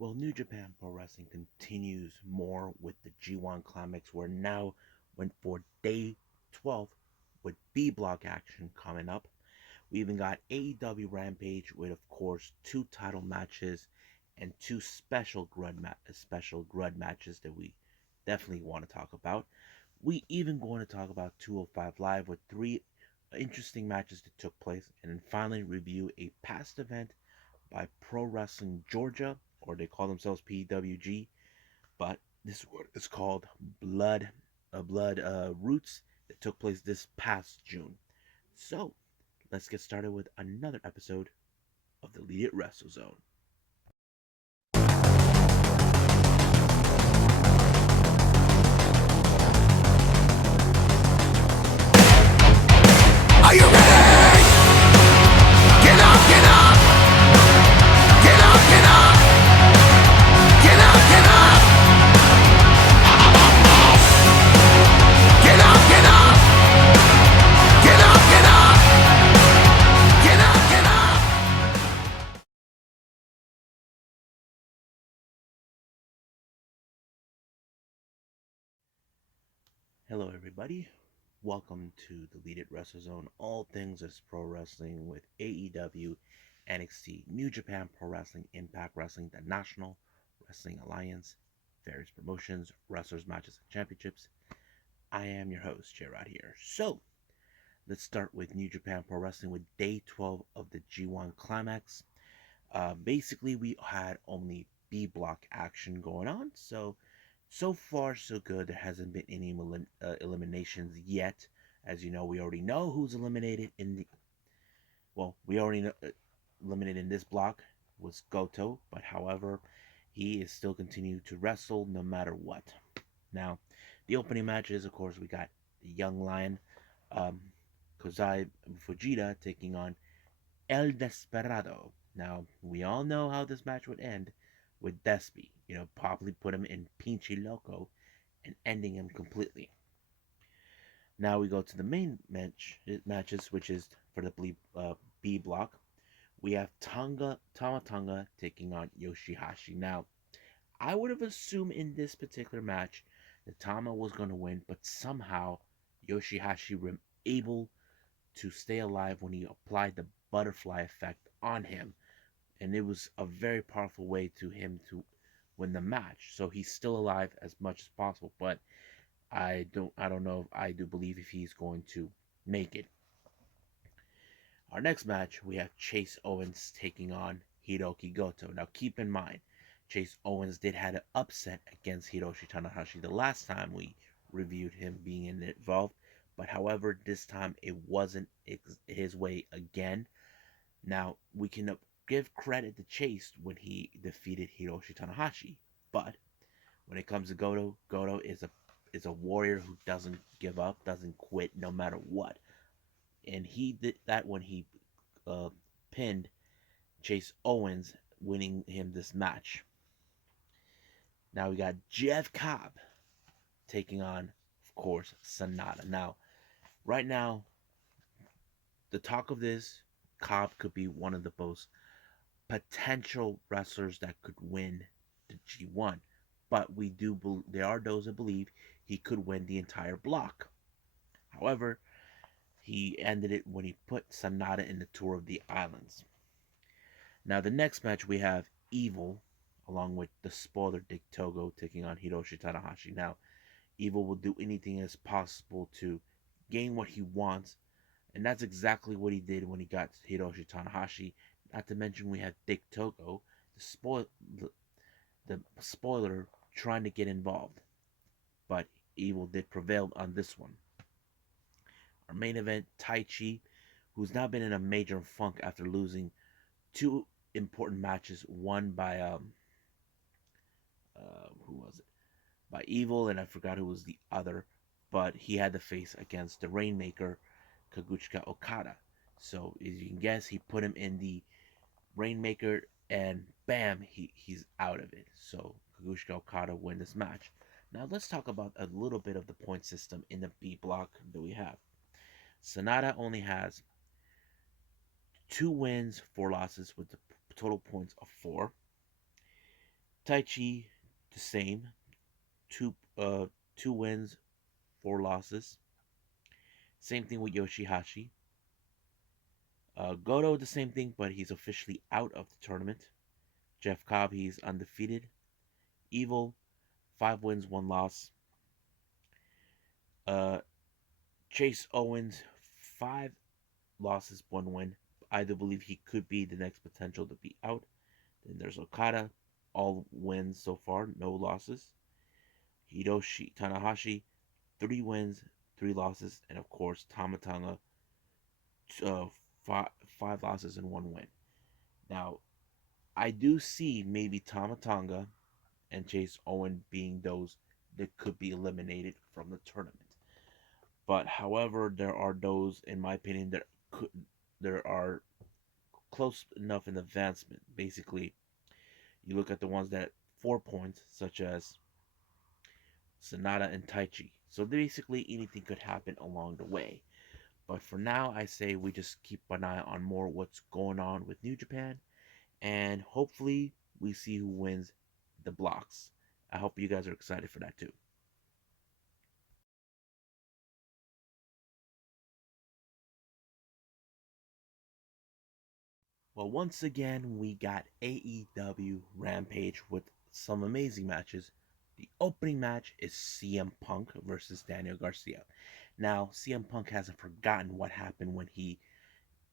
Well, New Japan Pro Wrestling continues more with the G1 Climax. We're now went for day 12 with B block action coming up. We even got AEW Rampage with, of course, two title matches and two special grud matches that we definitely want to talk about. We even going to talk about 205 Live with three interesting matches that took place, and then finally review a past event by Pro Wrestling Georgia, or they call themselves PWG, but this one is called Blood Roots that took place this past June. So let's get started with another episode of the Elite Wrestle Zone. Are you ready? Get up, get up! Get up, get up! Get up, get up! Get up, get up! Get up, get up! Get up, get up! Hello, everybody. Welcome to the Elite Wrestle Zone. All things is pro wrestling with AEW, NXT, New Japan Pro Wrestling, Impact Wrestling, the National Wrestling Alliance, various promotions, wrestlers, matches, and championships. I am your host, Gerard here. So, let's start with New Japan Pro Wrestling with day 12 of the G1 Climax. Basically, we had only B block action going on, so far so good. There hasn't been any eliminations yet. As you know, we already know who's eliminated in the. Well, we already know, eliminated in this block was Goto, but however, he is still continuing to wrestle no matter what. Now, the opening matches, of course, we got the Young Lion, um, Kozai Fujita taking on El Desperado. Now, we all know how this match would end with Despy, probably put him in Pinchy Loco and ending him completely. Now we go to the main matches, which is for the B block. We have Tama Tonga taking on Yoshihashi. Now, I would have assumed in this particular match that Tama was going to win, but somehow Yoshihashi was able to stay alive when he applied the butterfly effect on him, and it was a very powerful way to him to win the match. So he's still alive as much as possible, but I don't know if I do believe if he's going to make it. Our next match, we have Chase Owens taking on Hiroki Goto. Now keep in mind, Chase Owens did had an upset against Hiroshi Tanahashi the last time we reviewed him being involved, but however, this time it wasn't his way again. Now we can give credit to Chase when he defeated Hiroshi Tanahashi, but when it comes to Goto, Goto is a warrior who doesn't give up, doesn't quit no matter what, and he did that when he uh, pinned Chase Owens, winning him this match. Now we got Jeff Cobb taking on, of course, Sonata. Now, right now, the talk of this, Cobb could be one of the most potential wrestlers that could win the G1. But there are those that believe he could win the entire block. However, he ended it when he put Sonata in the Tour of the Islands. Now, the next match we have Evil, along with the spoiler Dick Togo, taking on Hiroshi Tanahashi. Now, Evil will do anything as possible to gain what he wants, and that's exactly what he did when he got Hiroshi Tanahashi. Not to mention we have Dick Togo, the spoiler, trying to get involved. But Evil did prevail on this one. Our main event, Taichi, who's now been in a major funk after losing two important matches, one by who was it? By Evil, and I forgot who was the other, but he had to face against the Rainmaker, Kaguchika Okada. So as you can guess, he put him in the Rainmaker, and bam, he's out of it. So Kaguchika Okada win this match. Now let's talk about a little bit of the point system in the B block that we have. Sonata only has 2 wins, 4 losses with the total points of 4. Taichi, the same. Two uh 2 wins, 4 losses. Same thing with Yoshihashi. Goto, the same thing, but he's officially out of the tournament. Jeff Cobb, he's undefeated. Evil, 5 wins, 1 loss. Uh, Chase Owens, 5 losses, 1 win. I do believe he could be the next potential to be out. Then there's Okada, all wins so far, no losses. Hiroshi Tanahashi, 3 wins, 3 losses, and of course Tamatanga, uh, five losses and 1 win. Now I do see maybe Tamatanga and Chase Owen being those that could be eliminated from the tournament. But however, there are those, in my opinion, that could there are close enough in advancement. Basically, you look at the ones that 4 points, such as Sonata and Taichi. So basically, anything could happen along the way. But for now, I say we just keep an eye on more what's going on with New Japan, and hopefully we see who wins the blocks. I hope you guys are excited for that too. Well, once again, we got AEW Rampage with some amazing matches. The opening match is CM Punk versus Daniel Garcia. Now, CM Punk hasn't forgotten what happened when he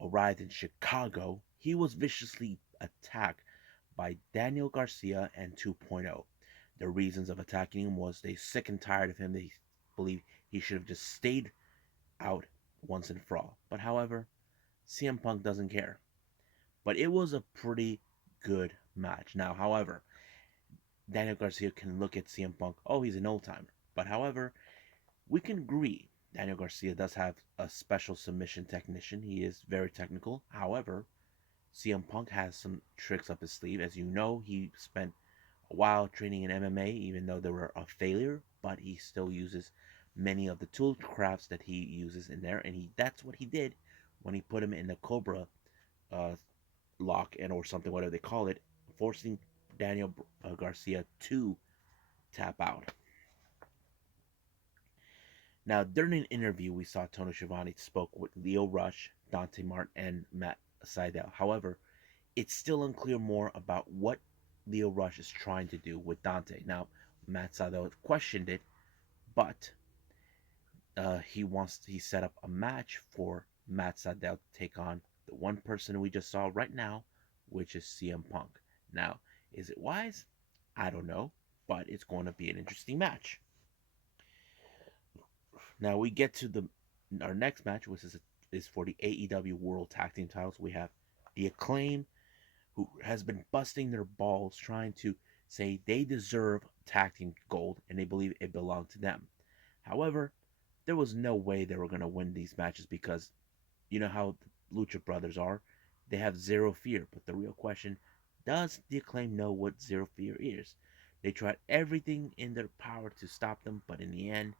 arrived in Chicago. He was viciously attacked by Daniel Garcia and 2.0. The reasons of attacking him was they sick and tired of him. They believe he should have just stayed out once and for all. But however, CM Punk doesn't care. But it was a pretty good match. Now, however, Daniel Garcia can look at CM Punk. Oh, he's an old timer. But however, we can agree Daniel Garcia does have a special submission technician. He is very technical. However, CM Punk has some tricks up his sleeve. As you know, he spent a while training in MMA, even though they were a failure, but he still uses many of the tool crafts that he uses in there, and that's what he did when he put him in the Cobra uh, lock and or something, whatever they call it, forcing Daniel Garcia to tap out. Now, during an interview, we saw Tony Schiavone spoke with Leo Rush, Dante Martin, and Matt Seidel. However, it's still unclear more about what Leo Rush is trying to do with Dante. Now, Matt Seidel questioned it, but he set up a match for Matt Seidel to take on the one person we just saw right now, which is CM Punk. Now, is it wise? I don't know, but it's going to be an interesting match. Now we get to the our next match, which is for the AEW World Tag Team titles. We have the Acclaim, who has been busting their balls trying to say they deserve tag team gold and they believe it belonged to them. However, there was no way they were going to win these matches because you know how the Lucha Brothers are. They have zero fear. But the real question, does the Acclaim know what zero fear is? They tried everything in their power to stop them, but in the end,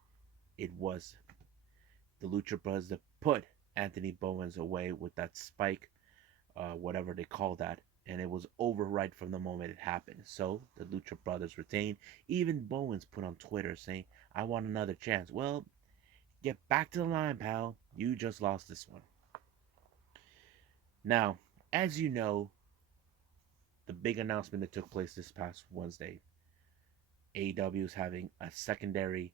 it was the Lucha Brothers that put Anthony Bowens away with that spike, whatever they call that. And it was over right from the moment it happened. So the Lucha Brothers retained. Even Bowens put on Twitter saying, I want another chance. Well, get back to the line, pal. You just lost this one. Now, as you know, the big announcement that took place this past Wednesday, AEW is having a secondary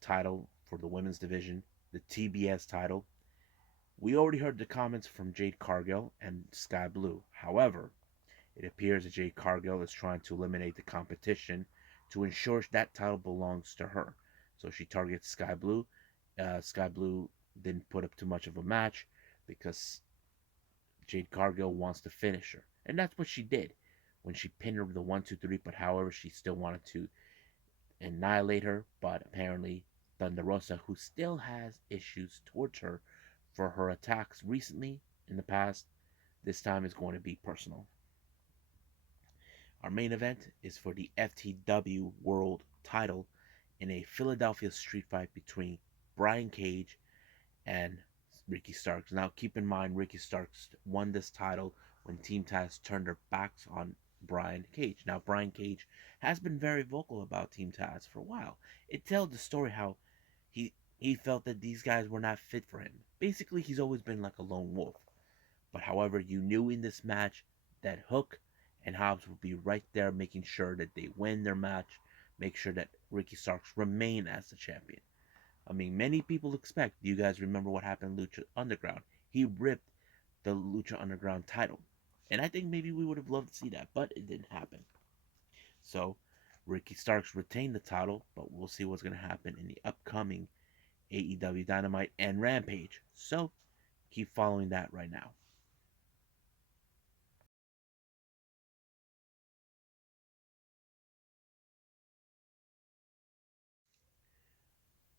title for the women's division, the TBS title. We already heard the comments from Jade Cargill and Skye Blue. However, it appears that Jade Cargill is trying to eliminate the competition to ensure that title belongs to her. So she targets Skye Blue. Skye Blue didn't put up too much of a match because Jade Cargill wants to finish her. And that's what she did when she pinned her with the 1, 2, 3. But however, she still wanted to annihilate her. But apparently, Thunder Rosa, who still has issues towards her for her attacks recently in the past, this time is going to be personal. Our main event is for the FTW World title in a Philadelphia street fight between Brian Cage and Ricky Starks. Now, keep in mind, Ricky Starks won this title when Team Taz turned their backs on Brian Cage. Now, Brian Cage has been very vocal about Team Taz for a while. It tells the story how he he felt that these guys were not fit for him. Basically, he's always been like a lone wolf. But however, you knew in this match that Hook and Hobbs would be right there making sure that they win their match, make sure that Ricky Starks remain as the champion. I mean, many people expect, do you guys remember what happened in Lucha Underground? He ripped the Lucha Underground title. And I think maybe we would have loved to see that, but it didn't happen. So, Ricky Starks retained the title, but we'll see what's going to happen in the upcoming AEW Dynamite and Rampage. So, keep following that right now.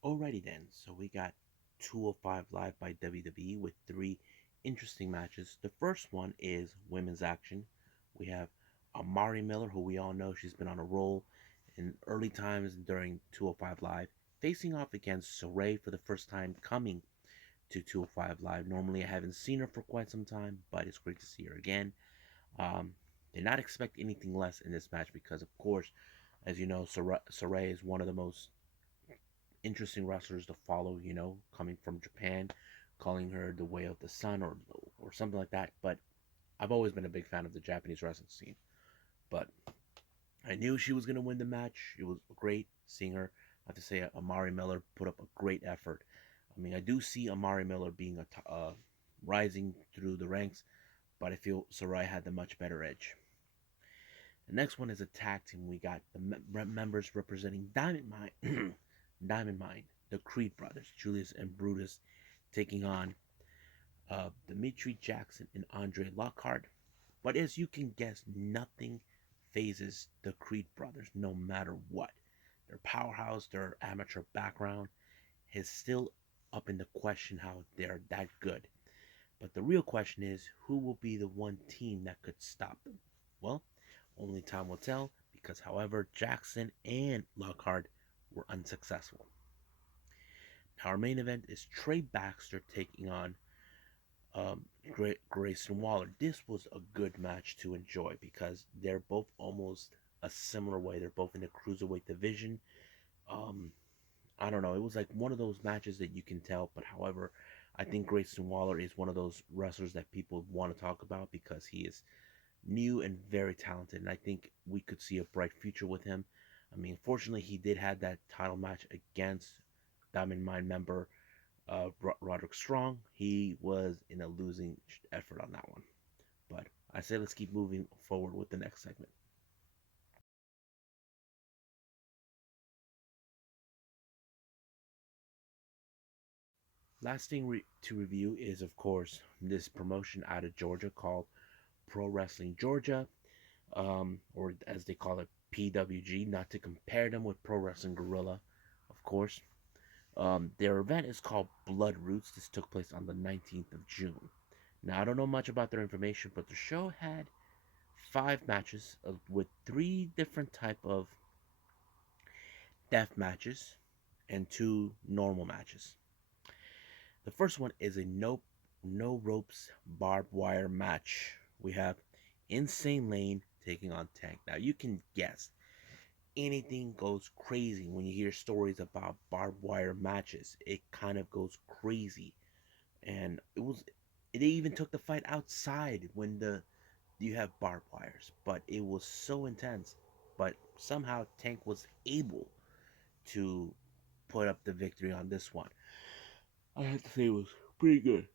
Alrighty then, so we got 205 Live by WWE with three interesting matches. The first one is women's action. We have Amari Miller, who we all know she's been on a roll in early times during 205 Live, facing off against Saray for the first time coming to 205 Live. Normally, I haven't seen her for quite some time, but it's great to see her again. Um, did not expect anything less in this match because, of course, as you know, Saray is one of the most interesting wrestlers to follow, coming from Japan, calling her the way of the sun or something like that. But I've always been a big fan of the Japanese wrestling scene. But I knew she was going to win the match. It was great seeing her. I have to say, Amari Miller put up a great effort. I mean, I do see Amari Miller being rising through the ranks, but I feel Sarai had the much better edge. The next one is a tag team. We got the members representing Diamond Mine, Diamond Mine, the Creed brothers, Julius and Brutus, taking on Dimitri Jackson and Andre Lockhart. But as you can guess, nothing phases the Creed brothers, no matter what. Their powerhouse, their amateur background is still up in the question how they're that good. But the real question is, who will be the one team that could stop them? Well, only time will tell because, however, Jackson and Lockhart were unsuccessful. Now, our main event is Trey Baxter taking on Grayson Waller. This was a good match to enjoy because they're both almost a similar way. They're both in the cruiserweight division. Um, I don't know. It was like one of those matches that you can tell, but however, I think Grayson Waller is one of those wrestlers that people want to talk about because he is new and very talented, and I think we could see a bright future with him. I mean, fortunately, he did have that title match against Diamond Mine member Roderick Strong. He was in a losing effort on that one, but I say let's keep moving forward with the next segment. Last thing to review is, of course, this promotion out of Georgia called Pro Wrestling Georgia, or as they call it, PWG, not to compare them with Pro Wrestling Guerrilla, of course. Their event is called Blood Roots. This took place on the 19th of June. Now, I don't know much about their information, but the show had 5 matches with 3 different type of death matches and 2 normal matches. The first one is a no ropes barbed wire match. We have Insane Lane taking on Tank. Now you can guess anything goes crazy when you hear stories about barbed wire matches. It kind of goes crazy, and they even took the fight outside when the you have barbed wires, but it was so intense. But somehow Tank was able to put up the victory on this one. I have to say it was pretty good.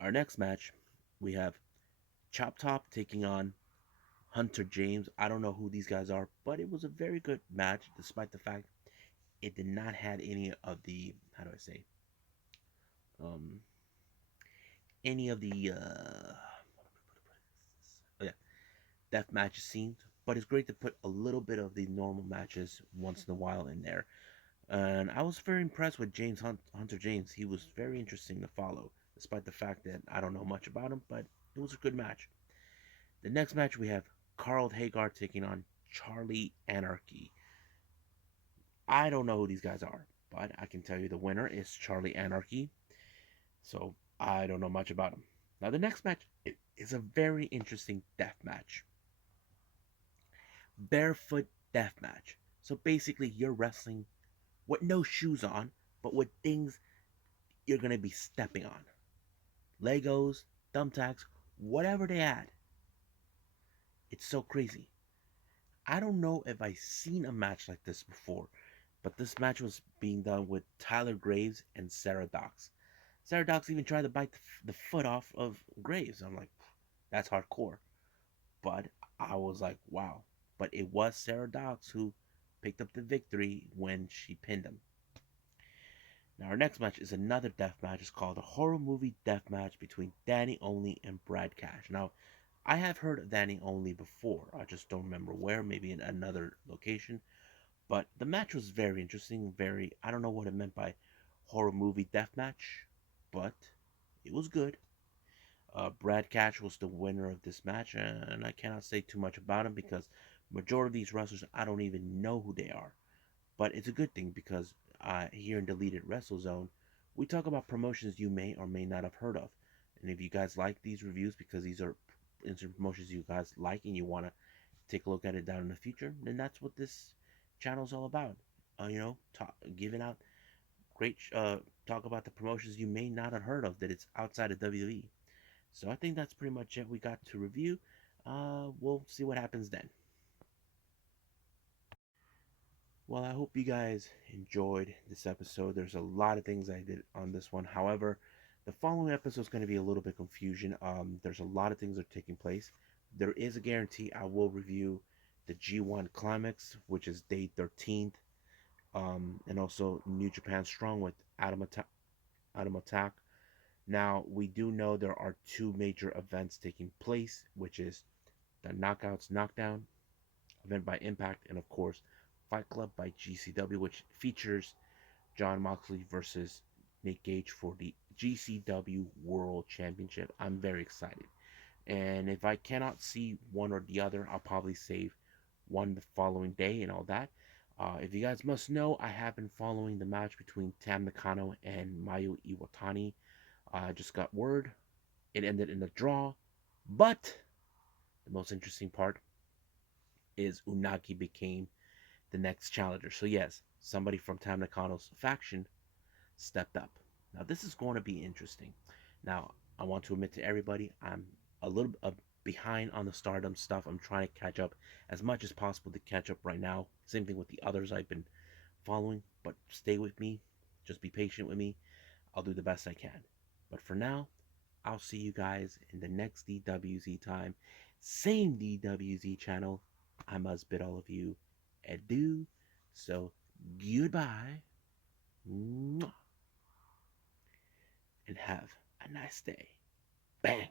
Our next match, we have Chop Top taking on Hunter James. I don't know who these guys are, but it was a very good match, despite the fact it did not have any of the how do I say um any of the oh yeah, death match scenes. But it's great to put a little bit of the normal matches once in a while in there. And I was very impressed with Hunter James. He was very interesting to follow, despite the fact that I don't know much about him, but it was a good match. The next match we have Carl Hagar taking on Charlie Anarchy. I don't know who these guys are, but I can tell you the winner is Charlie Anarchy. So I don't know much about him. Now the next match is a very interesting death match. barefoot death match. So basically, you're wrestling with no shoes on, but with things you're gonna be stepping on. Legos, thumbtacks, whatever they add. It's so crazy. I don't know if I've seen a match like this before, but this match was being done with Tyler Graves and Sarah Dox. Sarah Dox even tried to bite the foot off of Graves. I'm like, that's hardcore. But I was like, wow. But it was Sarah Dox who picked up the victory when she pinned him. Now, our next match is another death match. It's called a horror movie death match between Danny Only and Brad Cash. Now, I have heard of Danny Only before. I just don't remember where, maybe in another location. But the match was very interesting. I don't know what it meant by horror movie death match, but it was good. Brad Cash was the winner of this match, and I cannot say too much about him because majority of these wrestlers I don't even know who they are. But it's a good thing because here in Deleted Wrestle Zone, we talk about promotions you may or may not have heard of. And if you guys like these reviews because these are instant promotions you guys like and you want to take a look at it down in the future, then that's what this channel is all about. Giving out great talk about the promotions you may not have heard of that it's outside of WWE. So I think that's pretty much it we got to review. We'll see what happens then. Well, I hope you guys enjoyed this episode. There's a lot of things I did on this one. However, the following episode is going to be a little bit confusion. There's a lot of things that are taking place. There is a guarantee I will review the G1 Climax, which is day 13th, and also New Japan Strong with Adam Attack. Now, we do know there are two major events taking place, which is the Knockouts Knockdown event by Impact, and of course, Fight Club by GCW, which features John Moxley versus Nick Gage for the GCW World Championship. I'm very excited. And if I cannot see one or the other, I'll probably save one the following day and all that. If you guys must know, I have been following the match between Tam Nakano and Mayu Iwatani. I just got word it ended in a draw, but the most interesting part is Unagi became the next challenger. So yes, somebody from Tam Nakano's faction stepped up. Now this is going to be interesting. Now I want to admit to everybody, I'm a little behind on the Stardom stuff. I'm trying to catch up as much as possible to catch up right now. Same thing with the others I've been following, but stay with me. Just be patient with me. I'll do the best I can. But for now, I'll see you guys in the next DWZ time. Same DWZ channel. I must bid all of you adieu. So, goodbye. And have a nice day. Bang.